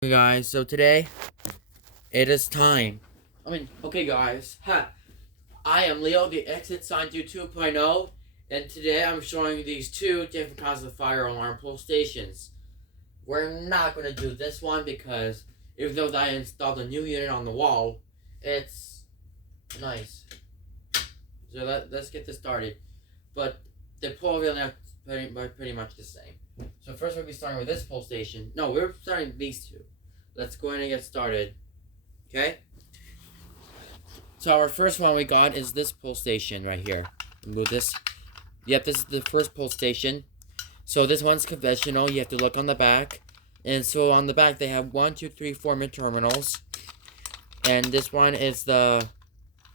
Hey guys, so today it is time. Okay guys, I am Leo, the Exit Sign 2.0, and today I'm showing you these two different kinds of fire alarm pull stations. We're not going to do this one because even though I installed a new unit on the wall, it's nice. So let's get this started. But the pull really are pretty much the same. So first we'll be starting with this pull station. No, we're starting with these two. Let's go ahead and get started. Okay? So our first one we got is this pull station right here. Move this. Yep, this is the first pull station. So this one's conventional. You have to look on the back. And so on the back they have 1, 2, 3, 4 mid terminals. And this one is the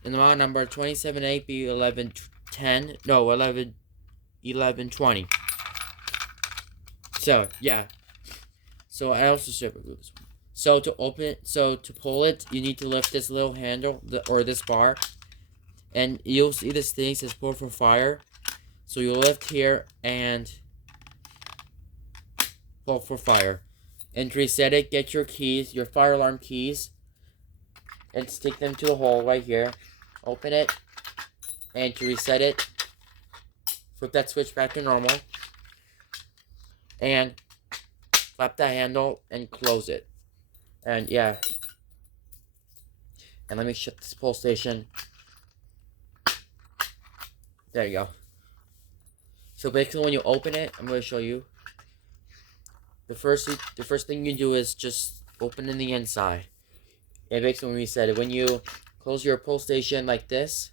amount number 27AB1110. No, 1120. So yeah. So I also should remove this one. So to pull it, you need to lift this little handle, or this bar, and you'll see this thing says pull for fire. So you lift here and pull for fire. And to reset it, get your keys, your fire alarm keys, and stick them to the hole right here. Open it, and to reset it, flip that switch back to normal, and flap that handle and close it. And yeah. And let me shut this pull station. There you go. So basically when you open it, I'm going to show you. The first thing you do is just open in the inside. And basically when we said it, when you close your pull station like this,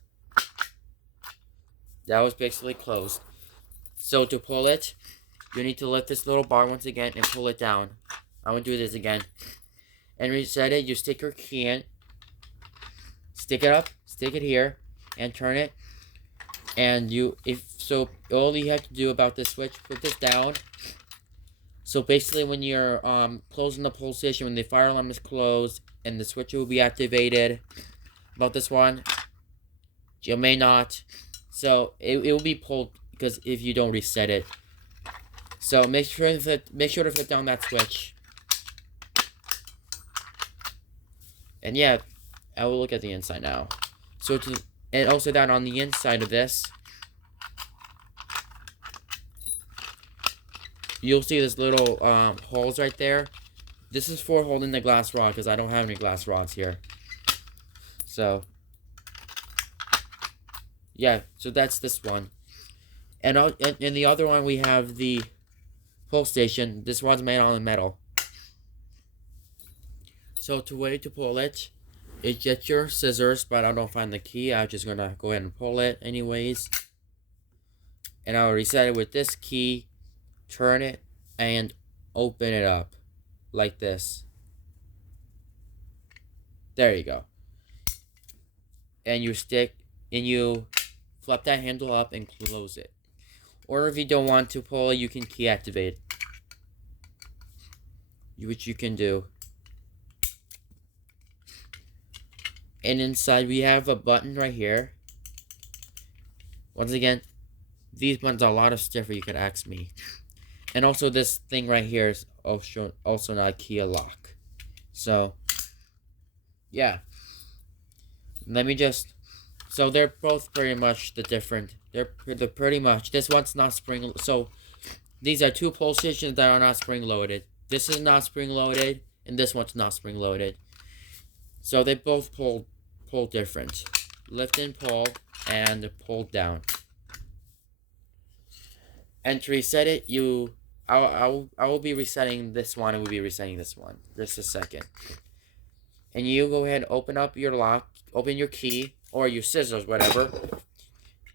that was basically closed. So to pull it, you need to lift this little bar once again and pull it down. I'm going to do this again. And reset it, you stick your key in. Stick it up, stick it here, and turn it. And all you have to do about this switch, put this down. So basically when you're closing the pull station, when the fire alarm is closed and the switch will be activated, about this one, you may not. So it will be pulled because if you don't reset it. So make sure to flip down that switch. And yeah, I will look at the inside now. And also that on the inside of this, you'll see this little holes right there. This is for holding the glass rod because I don't have any glass rods here. So yeah, so that's this one. And in the other one we have the pull station. This one's made on metal. So to way to pull it, get your scissors, but I don't find the key. I'm just gonna go ahead and pull it anyways. And I'll reset it with this key, turn it, and open it up like this. There you go. And you flip that handle up and close it. Or if you don't want to pull it, you can key activate, which you can do. And inside we have a button right here. Once again, these buttons are a lot of stuff you could ask me. And also this thing right here is also not a key lock. So yeah. So they're both pretty much they're pretty much, this one's not spring, so these are two pull stations that are not spring loaded. This is not spring loaded, and this one's not spring loaded. So they both pull different. Lift and pull, and pull down. And to reset it, I will be resetting this one, and we'll be resetting this one. Just a second. And you go ahead and open up your lock, open your key, or your scissors, whatever,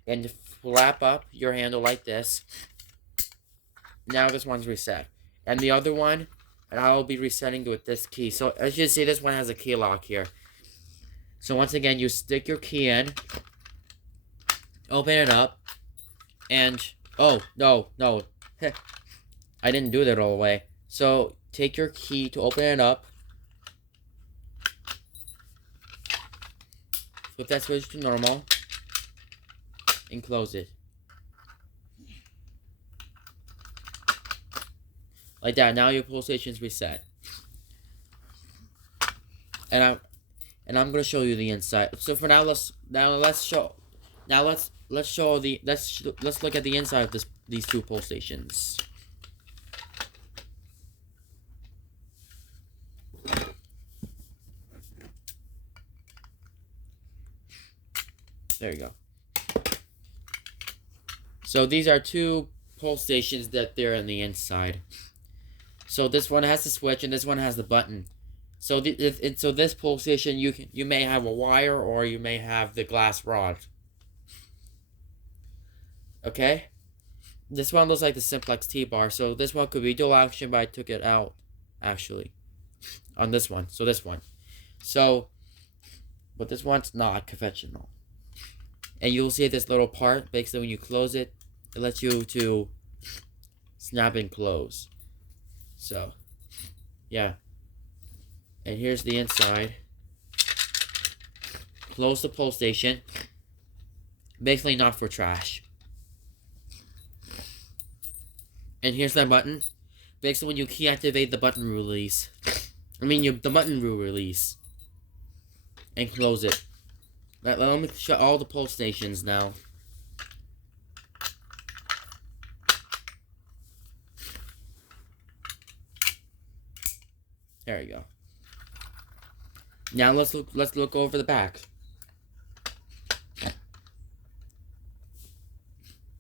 and flap up your handle like this. Now this one's reset. And the other one, and I will be resetting with this key. So as you see, this one has a key lock here. So once again, you stick your key in, open it up, and oh, no, I didn't do that all the way. So take your key to open it up, flip that switch to normal, and close it. Like that. Now your pull station's reset. and I'm gonna show you the inside. So for now, let's show let's look at the inside of these two pole stations. There you go. So these are two pole stations that they're on the inside. So this one has the switch and this one has the button. So so this pole station you may have a wire or you may have the glass rod. Okay? This one looks like the Simplex T-bar, so this one could be dual action, but I took it out actually on this one. So this one. So but this one's not conventional. And you'll see this little part, basically when you close it, it lets you to snap and close. So, yeah. And here's the inside. Close the pole station. Basically not for trash. And here's that button. Basically when you key activate the button release. The button will release. And close it. Let me show all the pole stations now. There you go. Now let's look over the back.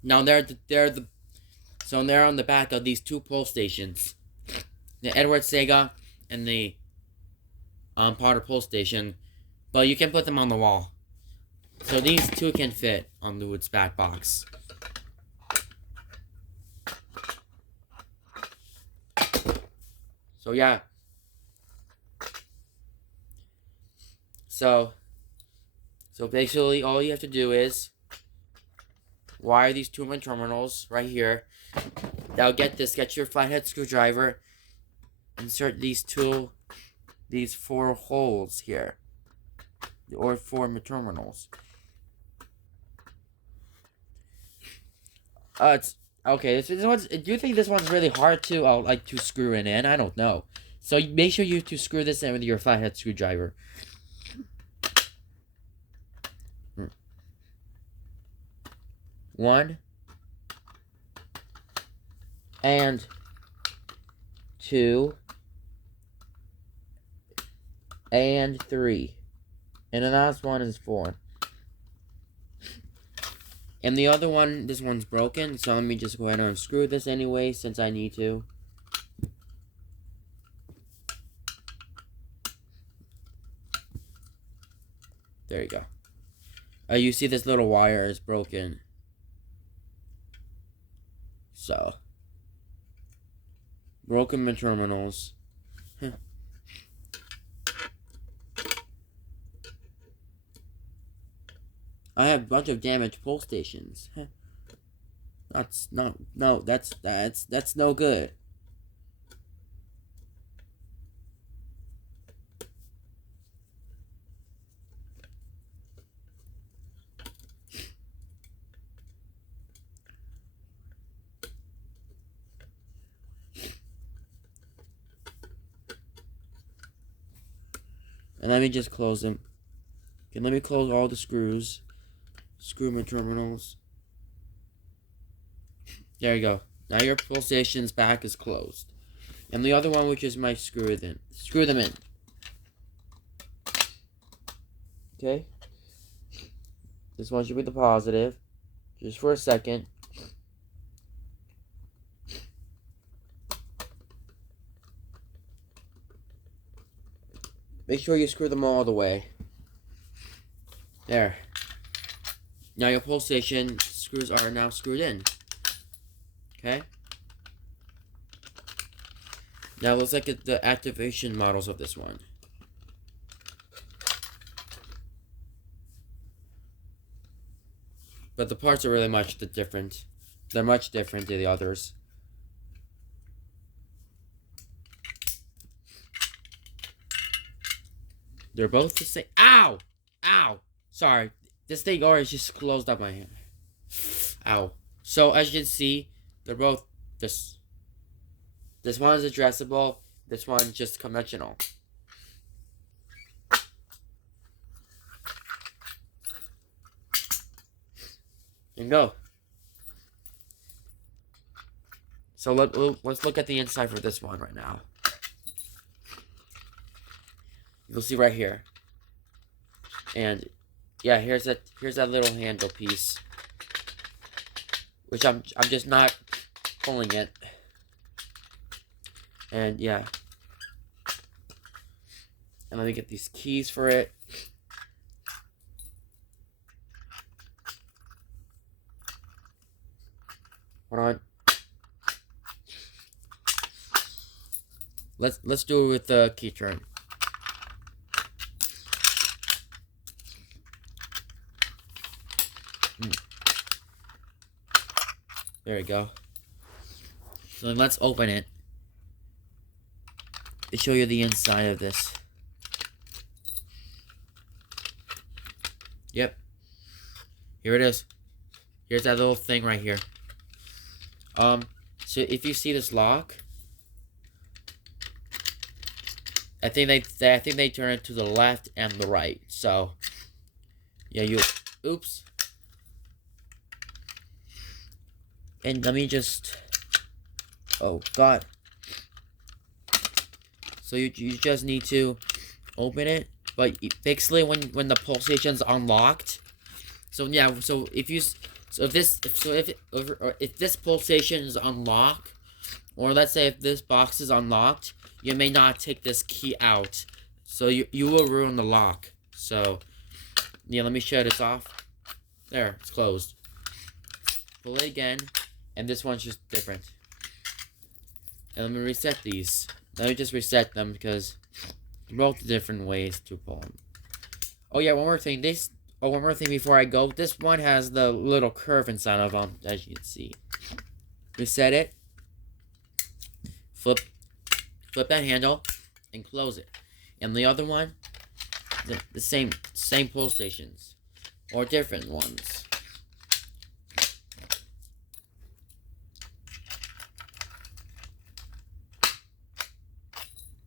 Now they're on the back of these two pole stations. The Edward Sega and the Potter pole station. But you can put them on the wall. So these two can fit on the Wood's back box. So yeah. So basically all you have to do is wire these two main terminals right here. Now get your flathead screwdriver. Insert these four holes here. Or four terminals. It's okay. This one's. Do you think this one's really hard to to screw it in? I don't know. So make sure you to screw this in with your flathead screwdriver. One and two and three, and the last one is 4. And the other one, this one's broken, so let me just go ahead and unscrew this anyway, since I need to. There you go. You see this little wire is broken. So. Broken terminals. I have a bunch of damaged pole stations. That's no that's no good. And let me just close them. Okay, let me close all the screws. Screw my terminals. There you go. Now your pole station's back is closed. And the other one, which is my screw them in. Okay. This one should be the positive. Just for a second. Make sure you screw them all the way. There. Now your pole station screws are now screwed in. Okay? Now let's look at the activation models of this one. But the parts are really much different. They're much different to the others. They're both the same. Ow! Ow! Sorry. This thing already just closed up my hand. Ow. So, as you can see, they're both this one is addressable, this one's just conventional. There you go. So let's look at the inside for this one right now. You'll see right here. And yeah, here's that little handle piece, which I'm just not pulling it. And yeah. And let me get these keys for it. Hold on. Let's do it with the key turn. There we go. So then let's open it to show you the inside of this. Yep. Here it is. Here's that little thing right here. So if you see this lock, I think they turn it to the left and the right. So yeah, oops. And let me just, oh god. So you just need to open it, but basically when the pull station's unlocked. So yeah, so if this pull station is unlocked, or let's say if this box is unlocked, you may not take this key out, so you will ruin the lock. So yeah, let me shut this off. There, it's closed. Pull it again, and this one's just different. And let me reset these. Let me just reset them because both different ways to pull them. Oh yeah, one more thing. One more thing before I go. This one has the little curve inside of them, as you can see. Reset it. Flip that handle and close it. And the other one, the same pull stations or different ones.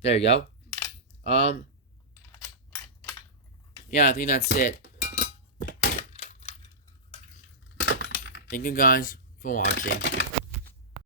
There you go. Yeah, I think that's it. Thank you guys for watching.